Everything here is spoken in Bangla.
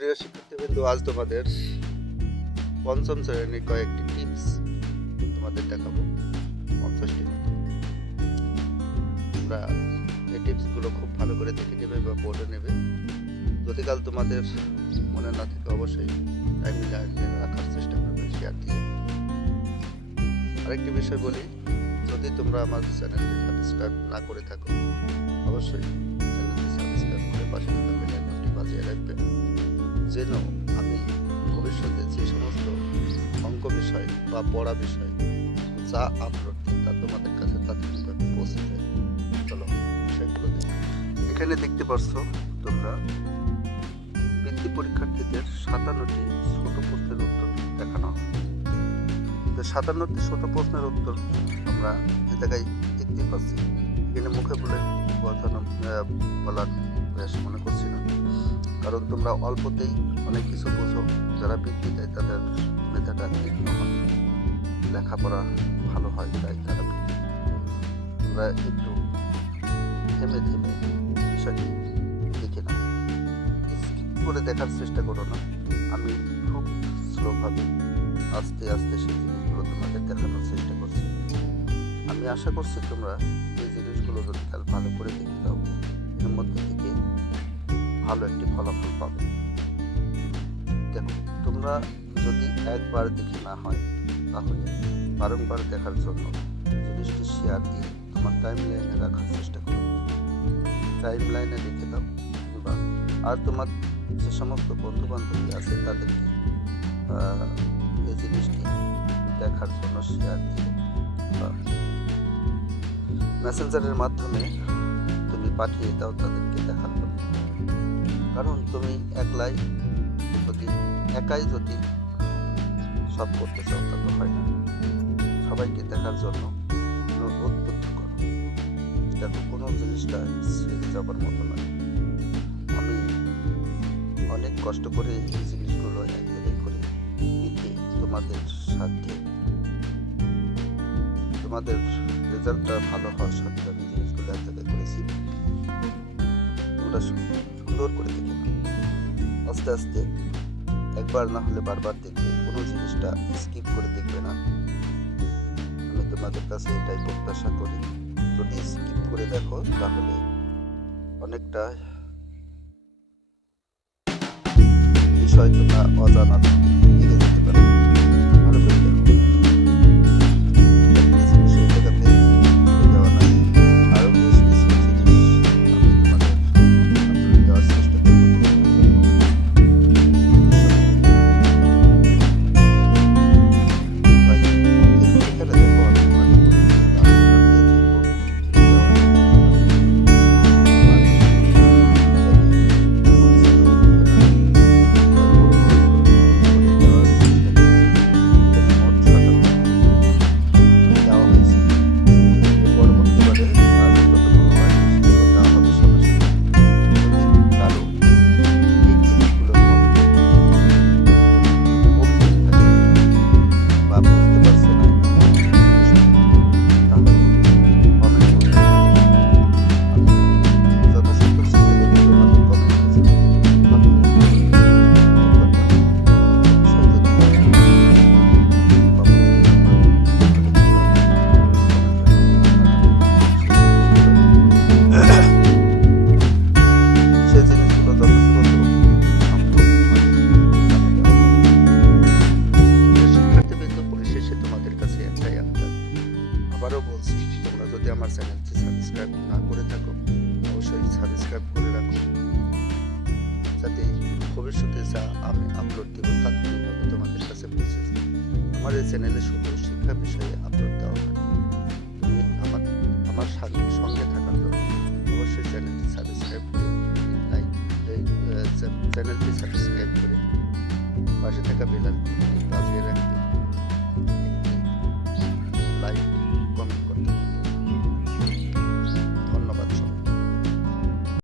প্রিয় শিক্ষার্থীবৃন্দ, আজ তোমাদের পঞ্চম শ্রেণীর কয়েকটি টিপস তোমাদের দেখাবো। 50টি মতো। তোমরা এই টিপসগুলো খুব ভালো করে দেখে নেবে বা পড়ে নেবে। যদি কাল তোমাদের মনে না থাকে অবশ্যই টাইম রাখার চেষ্টা করবে শেয়ার দিয়ে। আরেকটি বিষয় বলি, যদি তোমরা আমার চ্যানেলটি সাবস্ক্রাইব না করে থাকো অবশ্যই চ্যানেলটি সাবস্ক্রাইব করে পাশে থাকা বেল আইকনটি বাজিয়ে রাখবে, যেন আমি ভবিষ্যতে যে সমস্ত অঙ্ক বিষয় বা পড়া বিষয় যা আপলোড দিই তা তোমাদের কাছে তাৎক্ষণিকভাবে পৌঁছে যায়। চলো বিষয়গুলো দেখি। এখানে দেখতে পাচ্ছ তোমরা বৃত্তি পরীক্ষার্থীদের 57টি ছোট প্রশ্নের উত্তর দেখানো। 57টি ছোট প্রশ্নের উত্তর আমরা এ জায়গায় দেখতে পাচ্ছি। এখানে মুখে বলে বলার প্রয়াস মনে করছি না, কারণ তোমরা অল্পতেই অনেক কিছু বোঝো। যারা বৃত্তি দেয় তাদের মেধাটা তীক্ষ্ণ হয়, লেখাপড়া ভালো হয়, তাই তারা তোমরা একটু থেমে থেমে বিষয়টি দেখে নাও, স্কিপ করে দেখার চেষ্টা করো না। আমি খুব স্লোভাবে আস্তে আস্তে সেই জিনিসগুলো তোমাদের দেখানোর চেষ্টা করছি। আমি আশা করছি তোমরা এই জিনিসগুলো যদি কাল ভালো করে দেখে দাও, এর মধ্যে থেকে ভালো একটি ফলাফল পাবে। দেখো, তোমরা যদি একবার দেখে না হয় তাহলে বারংবার দেখার জন্য জিনিসটি শেয়ার দিয়ে তোমার টাইম লাইনে রাখার চেষ্টা করো। টাইম লাইনে রেখে দাও, আর তোমার যে সমস্ত বন্ধু বান্ধবী আছে তাদেরকে এই জিনিসটি দেখার জন্য শেয়ার দিয়ে বা মেসেঞ্জারের মাধ্যমে তুমি পাঠিয়ে দাও তাদেরকে দেখার জন্য। কারণ তুমি একাই যদি সব করতে চাও তা তো হয় না। সবাইকে দেখার জন্য উদ্বুদ্ধ করো। দেখো, কোনো জিনিসটা ছেড়ে যাবার মতো নয়। আমি অনেক কষ্ট করে এই জিনিসগুলো এক জায়গায় করে লিখে তোমাদের সাথে তোমাদের রেজাল্টটা ভালো হওয়ার সাথে আমি জিনিসগুলো এক জায়গায় করেছি। তোমরা সুন্দর করে দেখে আস্তে আস্তে একবার না হলে বারবার দেখবে, কোনো জিনিসটা স্কিপ করে দেখবে না। আমি তোমাদের কাছে এটাই প্রত্যাশা করি। যদি স্কিপ করে দেখো তাহলে অনেকটা বিষয় তোমরা অজানা দিকে যেতে পারো। ভালো করে দেখো, সেই জায়গাতে দেওয়া নাই। আরো বেশ কিছু জিনিস আমি তোমাদের দেওয়ার চেষ্টা করবো। আবারও বলছি, তোমরা যদি আমার চ্যানেলটি সাবস্ক্রাইব না করে থাকো অবশ্যই সাবস্ক্রাইব করে রাখো, যাতে ভবিষ্যতে যা আমি আপলোড দেবো তাৎক্ষণিকভাবে তোমাদের কাছে পৌঁছে যায়। আমার এই চ্যানেলে শুধু শিক্ষা বিষয়ে আপলোড দেওয়া হয়। তুমি আমার সঙ্গে থাকার জন্য অবশ্যই চ্যানেলটি সাবস্ক্রাইব করে চ্যানেলটি সাবস্ক্রাইব করে পাশে থাকা বেল আইকনটি বাজিয়ে রাখবে,